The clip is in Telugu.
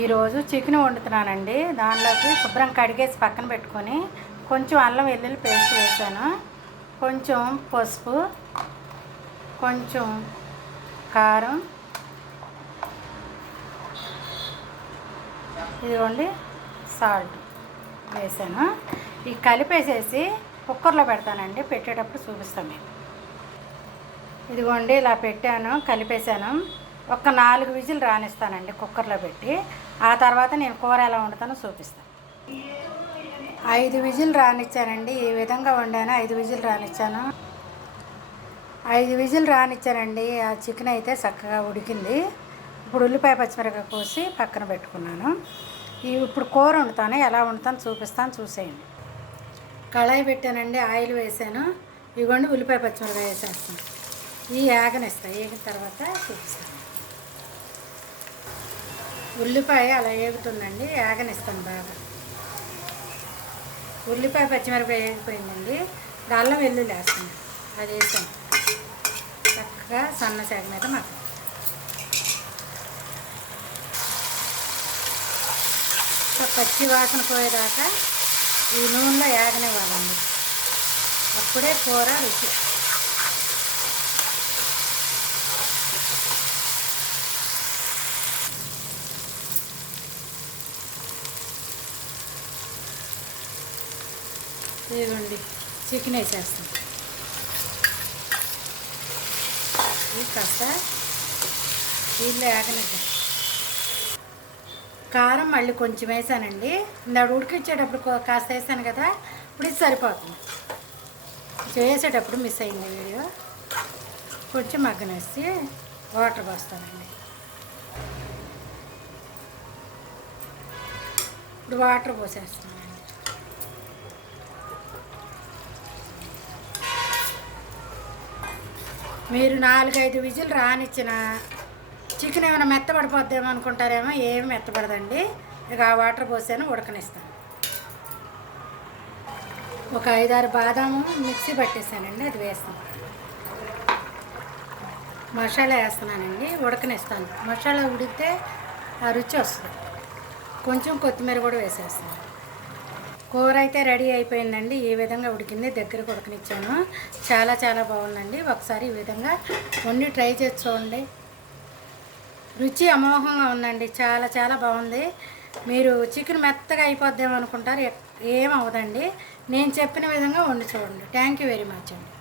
ఈరోజు చికెన్ వండుతున్నానండి. దానిలోకి శుభ్రం కడిగేసి పక్కన పెట్టుకొని కొంచెం అల్లం వెల్లుల్లి పేస్ట్ వేసాను, కొంచెం పసుపు, కొంచెం కారం, ఇదిగోండి సాల్ట్ వేసాను. ఈ కలిపేసేసి కుక్కర్లో పెడతానండి. పెట్టేటప్పుడు చూపిస్తాను. ఇదిగోండి ఇలా పెట్టాను, కలిపేసాను. ఒక 4 విజిల్ రానిస్తానండి కుక్కర్లో పెట్టి. ఆ తర్వాత నేను కూర ఎలా వండుతానో చూపిస్తాను. 5 విజిల్ రానిచ్చానండి. ఈ విధంగా వండాను. 5 విజిల్ రానిచ్చాను. 5 విజిల్ రానిచ్చానండి. ఆ చికెన్ అయితే చక్కగా ఉడికింది. ఇప్పుడు ఉల్లిపాయ పచ్చిమిరపకాయ కోసి పక్కన పెట్టుకున్నాను. ఇప్పుడు కూర వండుతాను, ఎలా వండుతాను చూపిస్తాను, చూసేయండి. కళాయి పెట్టానండి, ఆయిల్ వేసాను. ఇవ్వండి ఉల్లిపాయ పచ్చిమిరపకాయ వేసేస్తాను. ఈ ఏగనిస్తాయి, ఏగిన తర్వాత చూపిస్తాను. ఉల్లిపాయ అలా ఏగుతుందండి, ఏగనిస్తాను బాగా. ఉల్లిపాయ పచ్చిమిరపకాయ వేగిపోయిందండి. అల్లం వెల్లుల్లి వేస్తాను, అది వేసాను. చక్కగా సన్న శాఖ మీద మాత్రం పచ్చి వాసన పోయేదాకా ఈ నూనెలో ఏగనివ్వాలండి. అప్పుడే కూర రుచి. ఇదిగోండి చికెన్ వేసేస్తాం. ఇది కాస్త నీళ్ళు ఆగనిద్దాం. కారం మళ్ళీ కొంచెం వేసానండి. ఇందాక ఉడికించేటప్పుడు కాస్త వేసాను కదా, ఇప్పుడు ఇది సరిపోతుంది. వేసేటప్పుడు మిస్ అయింది వీడియో. కొంచెం మగ్గనేసి వాటర్ పోస్తానండి. ఇప్పుడు వాటర్ పోసేస్తున్నాను. మీరు 4-5 విజిల్ రానిచ్చిన చికెన్ ఏమైనా మెత్తపడిపోద్దేమో అనుకుంటారేమో, ఏమి మెత్తపడదండి. ఇక ఆ వాటర్ పోసాను, ఉడకనిస్తాను. ఒక 5-6 బాదాము మిక్సీ పట్టేసానండి, అది వేస్తాను. మసాలా వేస్తున్నానండి, ఉడకనిస్తాను. మసాలా ఉడికితే ఆ రుచి వస్తుంది. కొంచెం కొత్తిమీర కూడా వేసేస్తాను. కూర అయితే రెడీ అయిపోయిందండి. ఈ విధంగా ఉడికింది, దగ్గరకు ఉడకనిచ్చాను. చాలా చాలా బాగుందండి. ఒకసారి ఈ విధంగా వండి ట్రై చేసి చూడండి. రుచి అమోఘంగా ఉందండి, చాలా చాలా బాగుంది. మీరు చికెన్ మెత్తగా అయిపోద్దేమో అనుకుంటారు, ఏం అవ్వదండి. నేను చెప్పిన విధంగా వండి చూడండి. థ్యాంక్ యూ వెరీ మచ్ అండి.